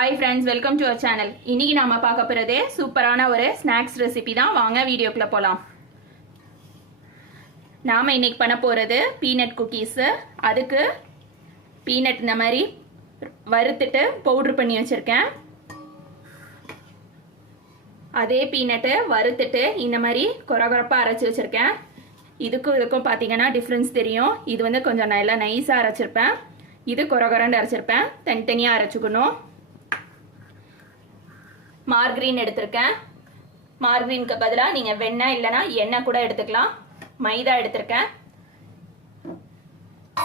Hi friends, welcome to our channel. இன்னைக்கு நாம பார்க்க போறது சூப்பரான ஒரு ஸ்நாக்ஸ் ரெசிபி தான். வாங்க வீடியோக்குள்ள போலாம். நாம இன்னைக்கு பண்ண போறது பீனட் குக்கீஸ். அதுக்கு பீனட் இந்த மாதிரி வறுத்துட்டு பவுடர் பண்ணி வச்சிருக்கேன். அதே பீனட்டை வறுத்துட்டு இந்த மாதிரி கொரகொரப்பா அரைச்சி வச்சிருக்கேன். இதுக்கும் பார்த்தீங்கன்னா டிஃப்ரென்ஸ் தெரியும். இது வந்து கொஞ்சம் நல்லா நைஸாக அரைச்சிருப்பேன், இது கொரகொரண்டு அரைச்சிருப்பேன். தனித்தனியாக அரைச்சிக்கணும். மார்கரீன் எடுத்திருக்கேன். மார்கரீனுக்கு பதிலாக நீங்கள் வெண்ணெய் இல்லைனா எண்ணெய் கூட எடுத்துக்கலாம். மைதா எடுத்திருக்கேன்.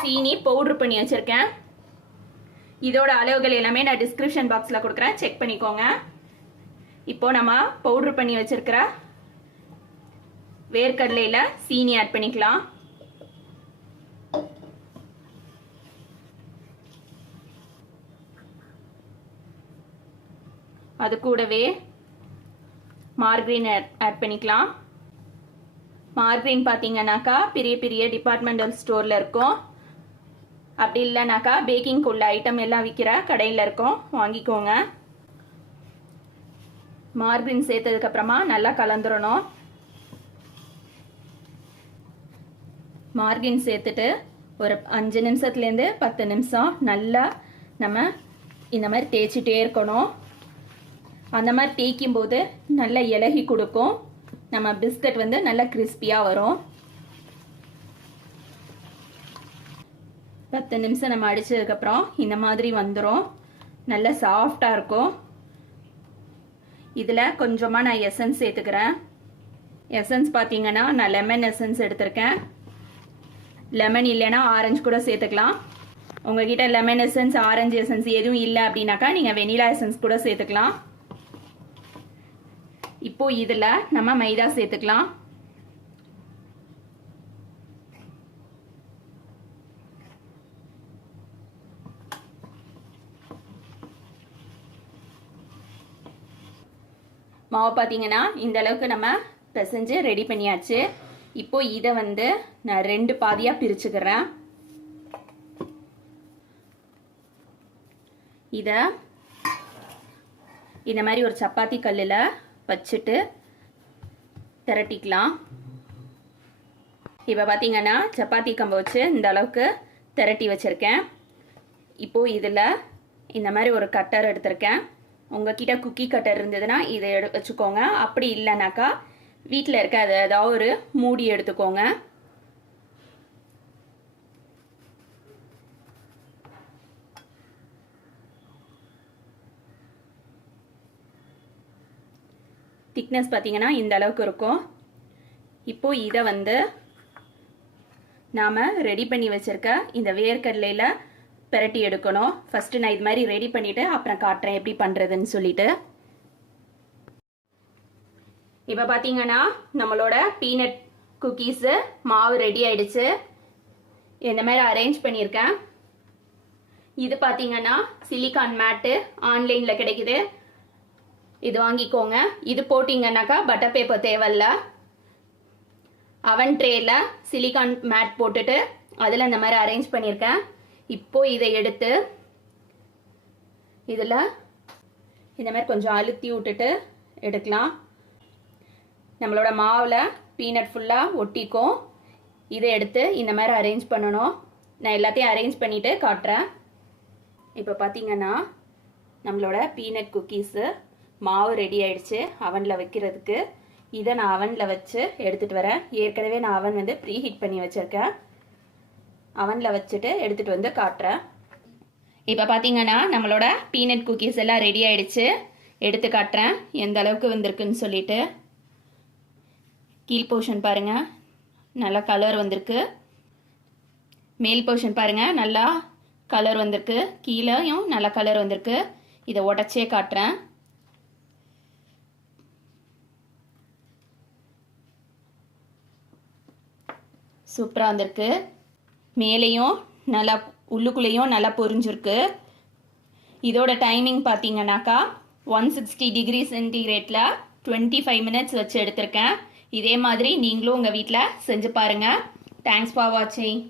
சீனி பவுடர் பண்ணி வச்சிருக்கேன். இதோட அளவுகள் எல்லாமே நான் டிஸ்கிரிப்ஷன் பாக்ஸில் கொடுக்குறேன், செக் பண்ணிக்கோங்க. இப்போ நம்ம பவுடர் பண்ணி வச்சிருக்கிற வேர்க்கடலையில் சீனி ஆட் பண்ணிக்கலாம். அது கூடவே மார்கரீன் ஆட் பண்ணிக்கலாம். மார்கரீன் பார்த்தீங்கன்னாக்கா பெரிய பெரிய டிபார்ட்மெண்டல் ஸ்டோரில் இருக்கும். அப்படி இல்லைனாக்கா பேக்கிங் உள்ள ஐட்டம் எல்லாம் விற்கிற கடையில் இருக்கும், வாங்கிக்கோங்க. மார்கரீன் சேர்த்ததுக்கப்புறமா நல்லா கலந்துடணும். மார்கரீன் சேர்த்துட்டு ஒரு 5 நிமிஷத்துலேருந்து 10 நிமிஷம் நல்லா நம்ம இந்த மாதிரி தேய்ச்சிட்டே இருக்கணும். அந்த மாதிரி தேய்க்கும் போது நல்லா இலகி கொடுக்கும். நம்ம பிஸ்கட் வந்து நல்லா கிறிஸ்பியாக வரும். 10 நிமிஷம் நம்ம அடிச்சதுக்கப்புறம் இந்த மாதிரி வந்துடும், நல்லா சாஃப்டாக இருக்கும். இதில் கொஞ்சமாக நான் எசன்ஸ் சேர்த்துக்கிறேன். எசன்ஸ் பார்த்தீங்கன்னா நான் லெமன் எசன்ஸ் எடுத்திருக்கேன். லெமன் இல்லைன்னா ஆரஞ்சு கூட சேர்த்துக்கலாம். உங்ககிட்ட லெமன் எசன்ஸ் ஆரஞ்சு எசன்ஸ் எதுவும் இல்லை அப்படின்னாக்கா நீங்கள் வெனிலா எசன்ஸ் கூட சேர்த்துக்கலாம். இப்போ இதில் நம்ம மைதா சேர்த்துக்கலாம். மாவு பார்த்தீங்கன்னா இந்த அளவுக்கு நம்ம பிசைஞ்சு ரெடி பண்ணியாச்சு. இப்போ இதை வந்து நான் 2 பாதியாக பிரிச்சுக்கிறேன். இதை இந்த மாதிரி ஒரு சப்பாத்தி கல்லில் வச்சுட்டு திரட்டிக்கலாம். இப்போ பார்த்தீங்கன்னா சப்பாத்தி கம்பை வச்சு இந்த அளவுக்கு திரட்டி வச்சுருக்கேன். இப்போது இதில் இந்த மாதிரி ஒரு கட்டர் எடுத்திருக்கேன். உங்ககிட்ட குக்கி கட்டர் இருந்ததுன்னா இதை வச்சுக்கோங்க. அப்படி இல்லைனாக்கா வீட்டில் இருக்க அதை ஏதாவது ஒரு மூடி எடுத்துக்கோங்க. திக்னஸ் பார்த்தீங்கன்னா இந்த அளவுக்கு இருக்கும். இப்போ இதை வந்து நாம் ரெடி பண்ணி வச்சிருக்க இந்த வேர்க்கடலையில் பிரட்டி எடுக்கணும். ஃபர்ஸ்ட் நான் இது மாதிரி ரெடி பண்ணிவிட்டு அப்புறம் காட்டுறேன் எப்படி பண்ணுறதுன்னு சொல்லிட்டு. இப்போ பார்த்தீங்கன்னா நம்மளோட பீனட் குக்கீஸு மாவு ரெடி ஆயிடுச்சு. இந்த மாதிரி அரேஞ்ச் பண்ணியிருக்கேன். இது பார்த்தீங்கன்னா சிலிகான் மேட்டு ஆன்லைனில் கிடைக்குது, இது வாங்கிக்கோங்க. இது போட்டிங்கன்னாக்கா பட்டர் பேப்பர் தேவையில்ல. அவன் ட்ரேல சிலிகான் மேட் போட்டுட்டு அதில் இந்த மாதிரி அரேஞ்ச் பண்ணியிருக்கேன். இப்போ இதை எடுத்து இதில் இந்த மாதிரி கொஞ்சம் அழுத்தி விட்டுட்டு எடுக்கலாம். நம்மளோட மாவில் பீனட் ஃபுல்லாக ஒட்டிக்கும். இதை எடுத்து இந்த மாதிரி அரேஞ்ச் பண்ணணும். நான் எல்லாத்தையும் அரேஞ்ச் பண்ணிவிட்டு காட்டுறேன். இப்போ பார்த்தீங்கன்னா நம்மளோட பீனட் குக்கீஸு மாவு ரெடி ஆயிடுச்சு அவனில் வைக்கிறதுக்கு. இதை நான் அவனில் வச்சு எடுத்துகிட்டு வரேன். ஏற்கனவே நான் அவன் வந்து ப்ரீ ஹீட் பண்ணி வச்சுருக்கேன். அவனில் வச்சுட்டு எடுத்துகிட்டு வந்து காட்டுறேன். இப்போ பார்த்தீங்கன்னா நம்மளோட பீனட் குக்கீஸ் எல்லாம் ரெடி ஆயிடுச்சு. எடுத்து காட்டுறேன் எந்த அளவுக்கு வந்திருக்குன்னு சொல்லிட்டு. கீழ் போர்ஷன் பாருங்கள், நல்லா கலர் வந்திருக்கு. மேல் போர்ஷன் பாருங்கள், நல்லா கலர் வந்திருக்கு. கீழேயும் நல்லா கலர் வந்திருக்கு. இதை உடச்சே காட்டுறேன். சூப்பராக வந்திருக்கு. மேலேயும் நல்லா உள்ளுக்குள்ளேயும் நல்லா பொரிஞ்சிருக்கு. இதோட டைமிங் பார்த்தீங்கன்னாக்கா 160 டிகிரி சென்டிகிரேட்டில் 25 மினிட்ஸ் வச்சு எடுத்திருக்கேன். இதே மாதிரி நீங்களும் உங்கள் வீட்டில் செஞ்சு பாருங்கள். தேங்க்ஸ் ஃபார் வாட்சிங்.